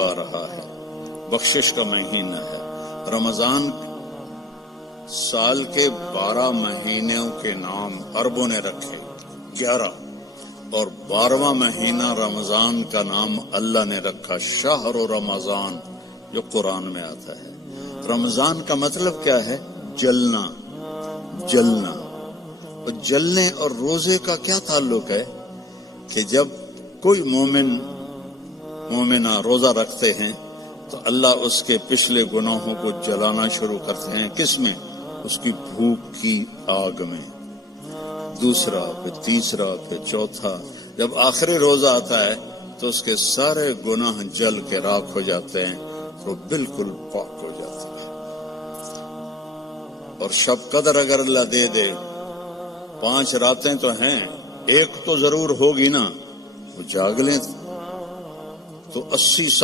आ रहा है, बख्शिश का महीना है। रमजान साल के 12 महीनों के नाम अरबों ने रखे, 11, और 12वां महीना रमजान का नाम अल्लाह ने रखा, शहर रमजान, जो कुरान में आता है। रमजान का मतलब क्या है? जलना, जलना। और जलने और रोजे का क्या ताल्लुक है कि जब कोई मोमिना रोजा रखते हैं तो अल्लाह उसके पिछले गुनाहों को जलाना शुरू करते हैं। किस में? उसकी भूख की आग में। दूसरा, फिर तीसरा, फिर चौथा। जब आखिरी रोजा आता है तो उसके सारे गुनाह जल के राख हो जाते हैं, तो बिल्कुल पाक हो जाता है। और शब कदर अगर अल्लाह दे दे, 5 रातें तो हैं, एक तो जरूर होगी ना, वो जाग लें तो 80 साल